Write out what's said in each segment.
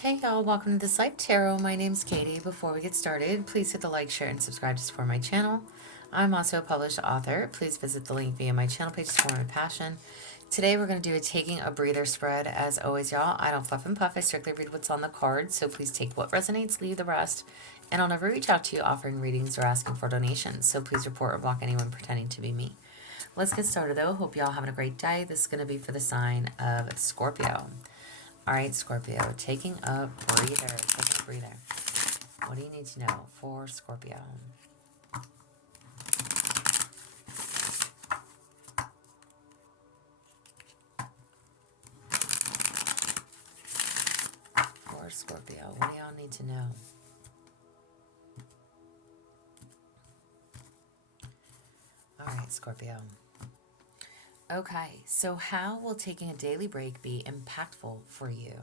Hey y'all, welcome to This Life Tarot. My name's Katie. Before we get started, please hit the like, share, and subscribe to support my channel. I'm also a published author. Please visit the link via my channel page to support my passion. Today we're going to do a taking a breather spread. As always, y'all, I don't fluff and puff. I strictly read what's on the card, so please take what resonates, leave the rest. And I'll never reach out to you offering readings or asking for donations, so please report or block anyone pretending to be me. Let's get started though. Hope y'all having a great day. This is going to be for the sign of Scorpio. All right, Scorpio, taking a breather. Taking a breather. What do you need to know for Scorpio? For Scorpio, what do y'all need to know? All right, Scorpio. Okay, so how will taking a daily break be impactful for you?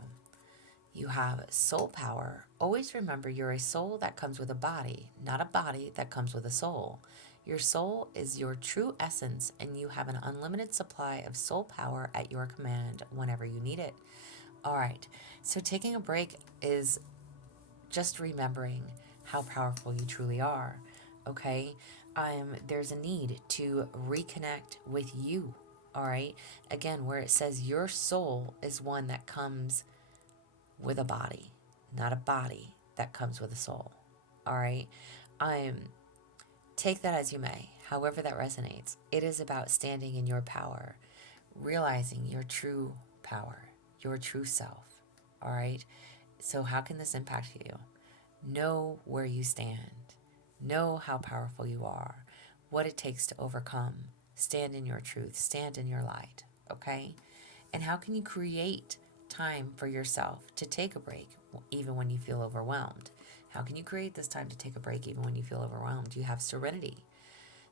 You have soul power. Always remember you're a soul that comes with a body, not a body that comes with a soul. Your soul is your true essence, and you have an unlimited supply of soul power at your command whenever you need it. All right, so taking a break is just remembering how powerful you truly are, okay? There's a need to reconnect with you, all right? Again, where it says your soul is one that comes with a body, not a body that comes with a soul. All right. Take that as you may, however that resonates. It is about standing in your power, realizing your true power, your true self. All right. So, how can this impact you? Know where you stand, know how powerful you are, what it takes to overcome. Stand in your truth, stand in your light. Okay. And how can you create time for yourself to take a break even when you feel overwhelmed? How can you create this time to take a break even when you feel overwhelmed? You have serenity.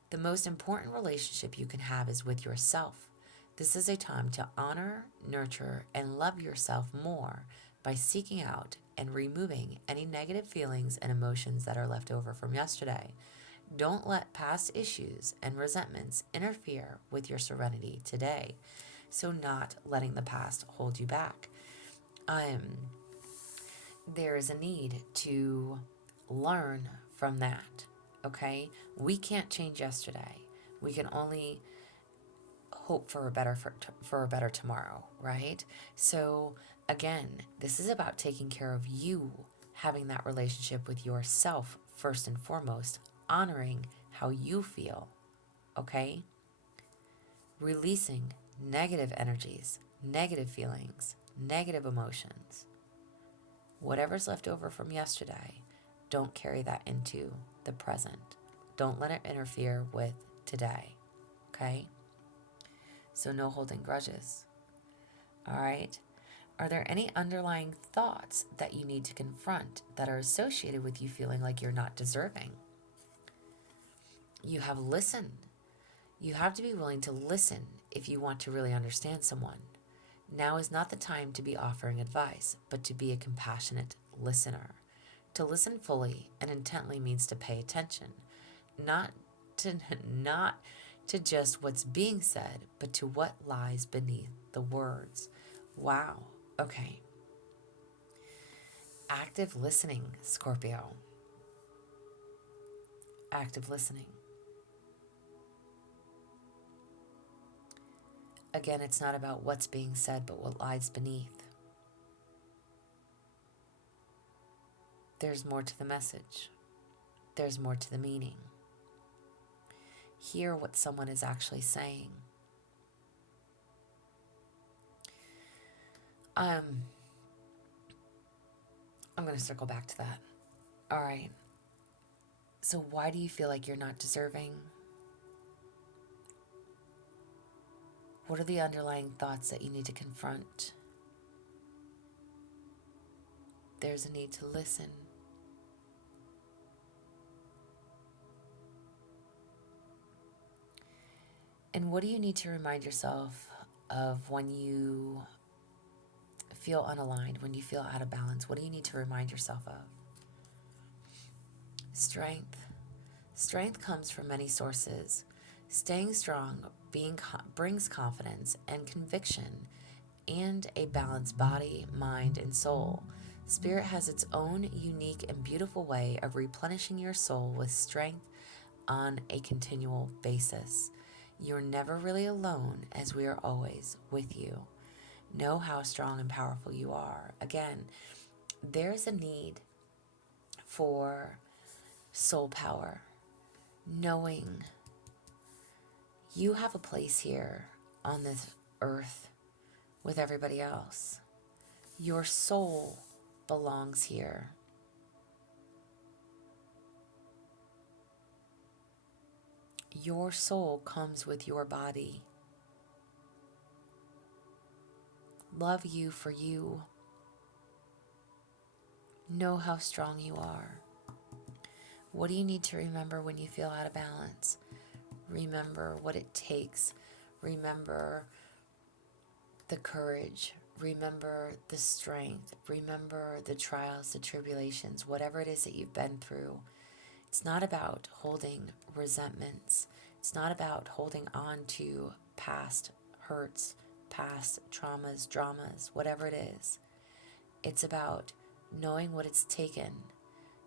The most important relationship you can have is with yourself. This is a time to honor, nurture, and love yourself more by seeking out and removing any negative feelings and emotions that are left over from yesterday. Don't let past issues and resentments interfere with your serenity today. So, not letting the past hold you back. There is a need to learn from that. Okay, we can't change yesterday. We can only hope for a better tomorrow, right? So again, this is about taking care of you, having that relationship with yourself first and foremost, honoring how you feel. Okay, releasing negative energies, negative feelings, negative emotions. Whatever's left over from yesterday, don't carry that into the present. Don't let it interfere with today. Okay? So, no holding grudges. All right? Are there any underlying thoughts that you need to confront that are associated with you feeling like you're not deserving? You have listened. You have to be willing to listen if you want to really understand someone. Now is not the time to be offering advice, but to be a compassionate listener. To listen fully and intently means to pay attention, not to not to just what's being said, but to what lies beneath the words. Wow. Okay. Active listening, Scorpio. Active listening. Again, it's not about what's being said, but what lies beneath. There's more to the message. There's more to the meaning. Hear what someone is actually saying. I'm going to circle back to that. All right. So why do you feel like you're not deserving? What are the underlying thoughts that you need to confront? There's a need to listen. And what do you need to remind yourself of when you feel unaligned, when you feel out of balance? What do you need to remind yourself of? Strength. Strength comes from many sources. Staying strong brings confidence and conviction and a balanced body, mind, and soul. Spirit has its own unique and beautiful way of replenishing your soul with strength on a continual basis. You're never really alone, as we are always with you. Know how strong and powerful you are. Again, there's a need for soul power, knowing you have a place here on this earth with everybody else. Your soul belongs here. Your soul comes with your body. Love you for you. Know how strong you are. What do you need to remember when you feel out of balance? Remember what it takes. Remember the courage. Remember the strength. Remember the trials, the tribulations, whatever it is that you've been through. It's not about holding resentments. It's not about holding on to past hurts, past traumas, dramas, whatever it is. It's about knowing what it's taken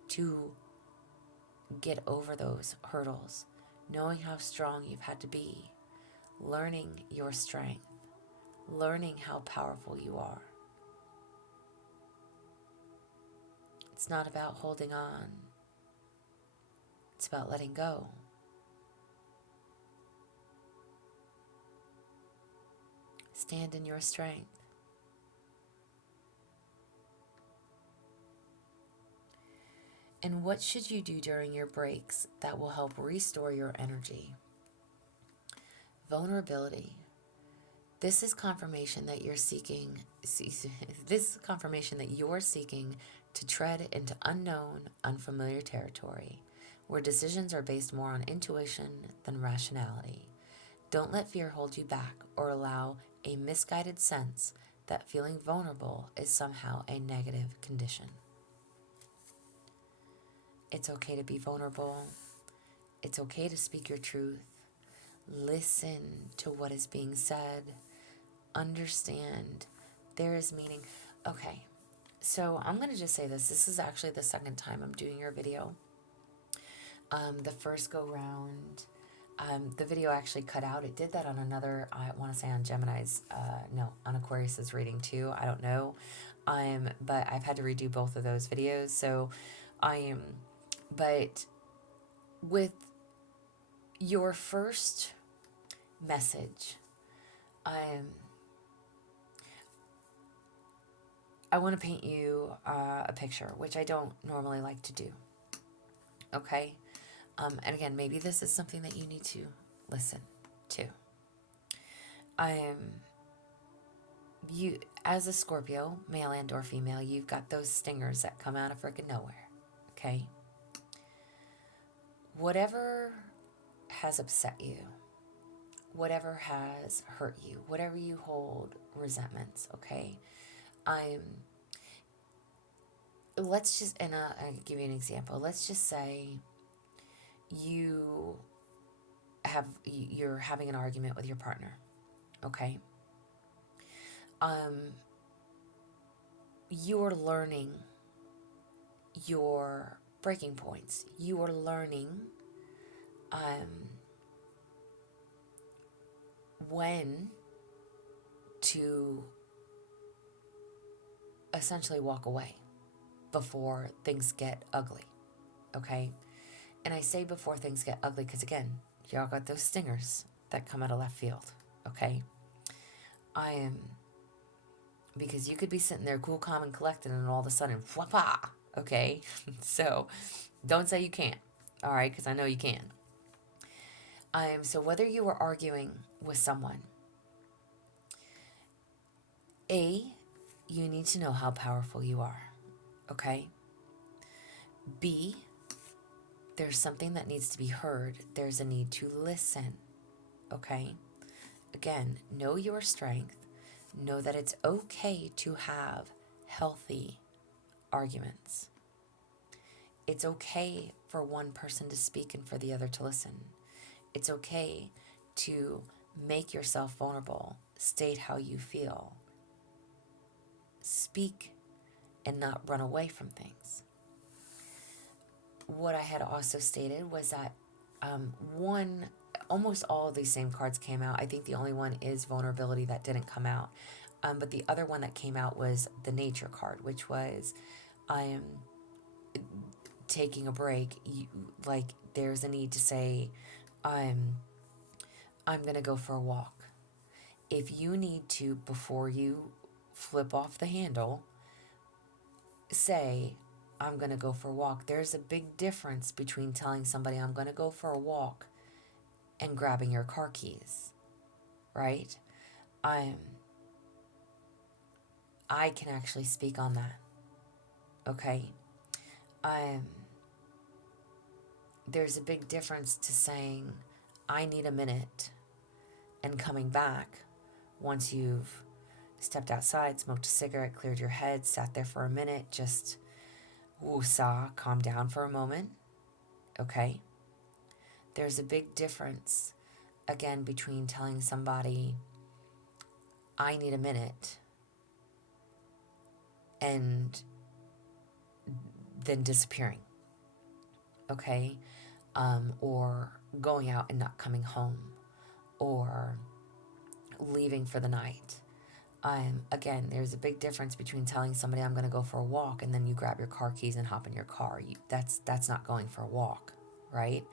to get over those hurdles, knowing how strong you've had to be, learning your strength, learning how powerful you are. It's not about holding on. It's about letting go. Stand in your strength. And what should you do during your breaks that will help restore your energy? Vulnerability. This is confirmation that you're seeking. This is confirmation that you're seeking to tread into unknown, unfamiliar territory, where decisions are based more on intuition than rationality. Don't let fear hold you back or allow a misguided sense that feeling vulnerable is somehow a negative condition. It's okay to be vulnerable. It's okay to speak your truth. Listen to what is being said. Understand there is meaning. Okay, so I'm going to just say this. This is actually the second time I'm doing your video. The first go round, the video actually cut out. It did that on another, I want to say on Gemini's, no, on Aquarius's reading too. I don't know. But I've had to redo both of those videos. So but with your first message, I want to paint you a picture, which I don't normally like to do. Okay? And again, maybe this is something that you need to listen to. You, as a Scorpio, male and or female, you've got those stingers that come out of freaking nowhere. Okay? Whatever has upset you, whatever has hurt you, whatever you hold resentments, okay? Let's just, and I'll give you an example. Let's just say you're having an argument with your partner, okay? You're learning your breaking points. You are learning when to essentially walk away before things get ugly, okay? And I say before things get ugly because, again, y'all got those stingers that come out of left field, okay? Because you could be sitting there cool, calm, and collected, and all of a sudden, whapa, okay? So don't say you can't, all right? Because I know you can. So whether you were arguing with someone, A, you need to know how powerful you are, okay? B, there's something that needs to be heard. There's a need to listen, okay? Again, know your strength. Know that it's okay to have healthy arguments. It's okay for one person to speak and for the other to listen. It's okay to make yourself vulnerable. State how you feel. Speak and not run away from things. What I had also stated was that almost all of these same cards came out. I think the only one is vulnerability that didn't come out. But the other one that came out was the nature card, which was taking a break. There's a need to say, I'm going to go for a walk. If you need to, before you flip off the handle, say, I'm going to go for a walk. There's a big difference between telling somebody I'm going to go for a walk and grabbing your car keys, right? I can actually speak on that, okay? There's a big difference to saying, I need a minute, and coming back once you've stepped outside, smoked a cigarette, cleared your head, sat there for a minute, just woosah, calm down for a moment, okay? There's a big difference, again, between telling somebody, I need a minute, and then disappearing, okay? Or going out and not coming home, or leaving for the night. Again, there's a big difference between telling somebody I'm going to go for a walk and then you grab your car keys and hop in your car. That's not going for a walk, right?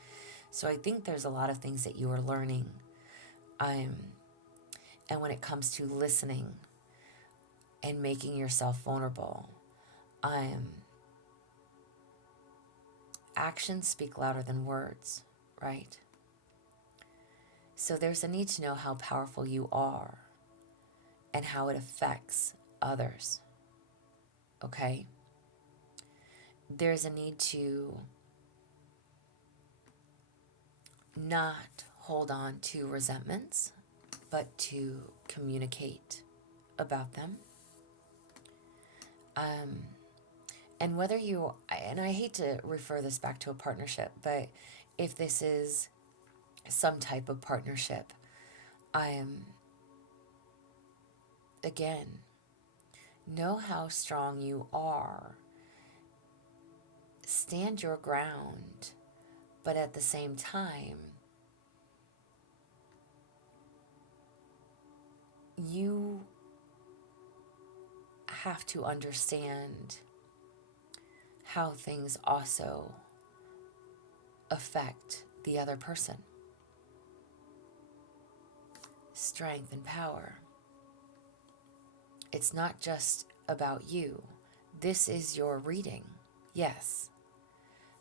So I think there's a lot of things that you are learning. And when it comes to listening and making yourself vulnerable, actions speak louder than words, right? So there's a need to know how powerful you are and how it affects others, okay? There's a need to not hold on to resentments, but to communicate about them. And whether you, and I hate to refer this back to a partnership, but if this is some type of partnership, again, know how strong you are. Stand your ground, but at the same time, you have to understand how things also affect the other person. Strength and power. It's not just about you. This is your reading, yes.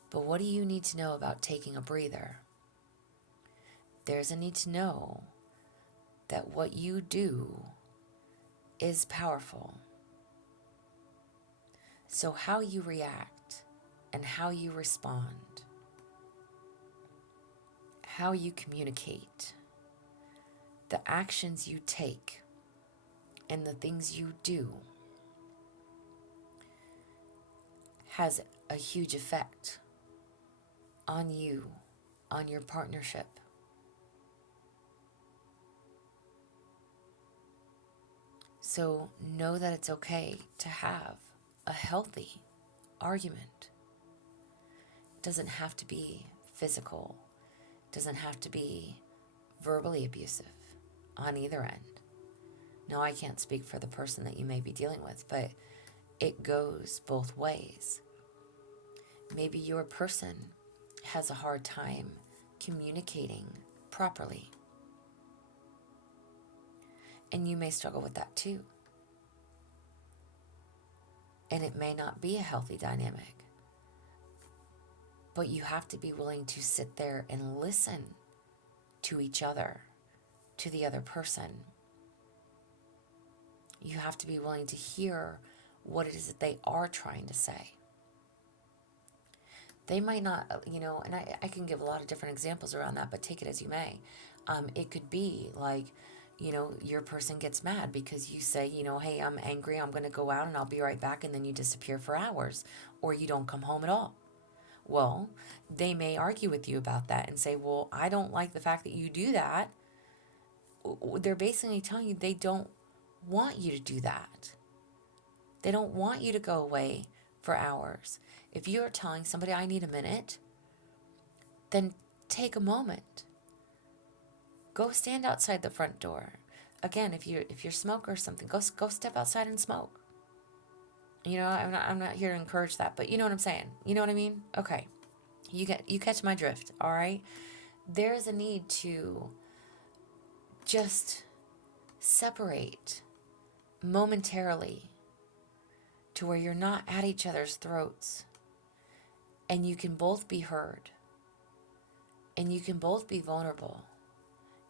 But what do you need to know about taking a breather? There's a need to know that what you do is powerful. So how you react and how you respond, how you communicate, the actions you take, and the things you do has a huge effect on you, on your partnership. So know that it's okay to have a healthy argument. It doesn't have to be physical. It doesn't have to be verbally abusive on either end. No, I can't speak for the person that you may be dealing with, but it goes both ways. Maybe your person has a hard time communicating properly, and you may struggle with that too. And it may not be a healthy dynamic, but you have to be willing to sit there and listen to each other, to the other person. You have to be willing to hear what it is that they are trying to say. They might not, and I can give a lot of different examples around that, but take it as you may. It could be like, your person gets mad because you say, hey, I'm angry, I'm going to go out and I'll be right back, and then you disappear for hours, or you don't come home at all. Well, they may argue with you about that and say, well, I don't like the fact that you do that. They're basically telling you they don't want you to do that. They don't want you to go away for hours. If you're telling somebody, I need a minute, then take a moment. Go stand outside the front door. Again, if you're a smoker or something, go step outside and smoke. You know, I'm not here to encourage that, but you know what I'm saying. You know what I mean? Okay. You catch my drift, all right? There's a need to just separate momentarily to where you're not at each other's throats, and you can both be heard, and you can both be vulnerable,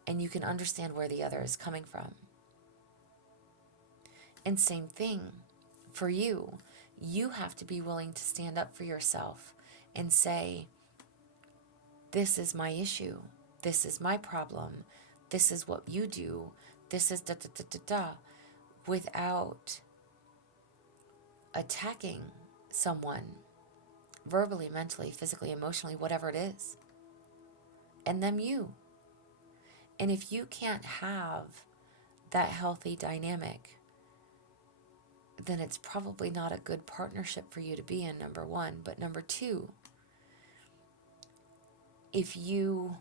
and you can understand where the other is coming from. And same thing for you. You have to be willing to stand up for yourself and say, this is my issue. This is my problem. This is what you do. This is da da da da da. Without attacking someone verbally, mentally, physically, emotionally, whatever it is. And them you. And if you can't have that healthy dynamic, then it's probably not a good partnership for you to be in, number one. But number two, if you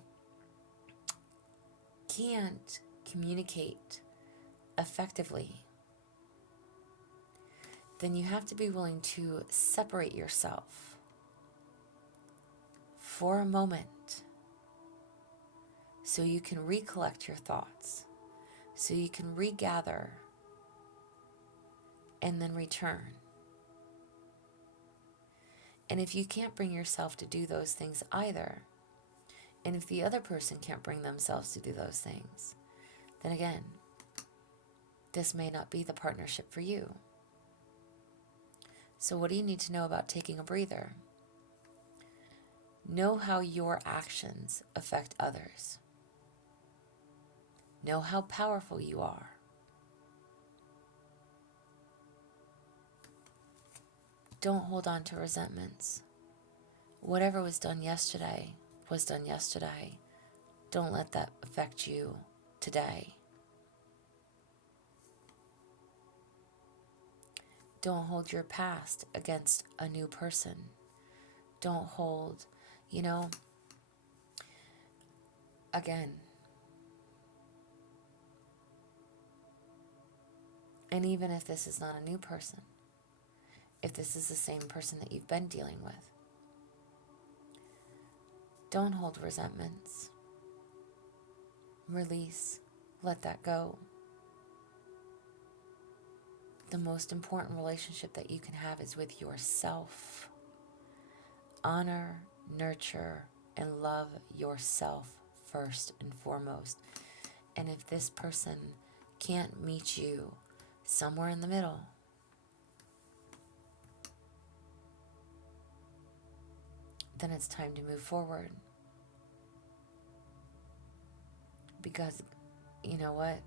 can't communicate effectively, then you have to be willing to separate yourself for a moment so you can recollect your thoughts, so you can regather and then return. And if you can't bring yourself to do those things either, and if the other person can't bring themselves to do those things, then again, this may not be the partnership for you. So what do you need to know about taking a breather? Know how your actions affect others. Know how powerful you are. Don't hold on to resentments. Whatever was done yesterday was done yesterday. Don't let that affect you today. Don't hold your past against a new person. Don't hold, again. And even if this is not a new person, if this is the same person that you've been dealing with, don't hold resentments. Release. Let that go. The most important relationship that you can have is with yourself. Honor, nurture, and love yourself first and foremost. And if this person can't meet you somewhere in the middle, then it's time to move forward. Because, you know what?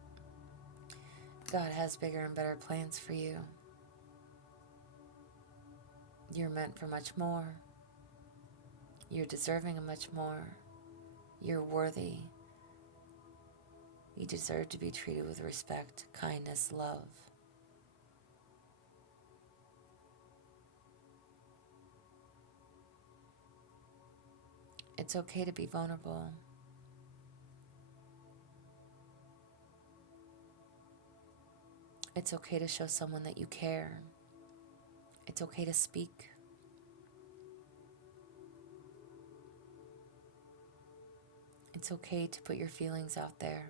God has bigger and better plans for you. You're meant for much more. You're deserving of much more. You're worthy. You deserve to be treated with respect, kindness, love. It's okay to be vulnerable. It's okay to show someone that you care. It's okay to speak. It's okay to put your feelings out there.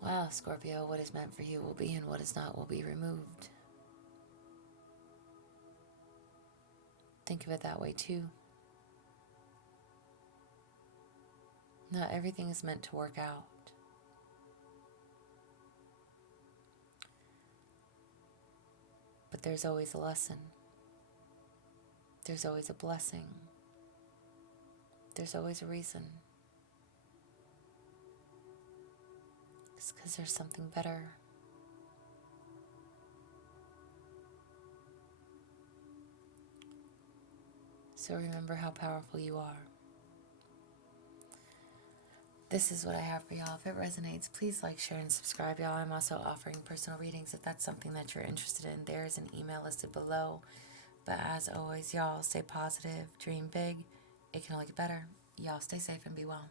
Wow, Scorpio, what is meant for you will be, and what is not will be removed. Think of it that way too. Not everything is meant to work out. But there's always a lesson. There's always a blessing. There's always a reason. It's because there's something better. So remember how powerful you are. This is what I have for y'all. If it resonates, please like, share, and subscribe, y'all. I'm also offering personal readings if that's something that you're interested in. There's an email listed below. But as always, y'all, stay positive, dream big. It can only get better. Y'all stay safe and be well.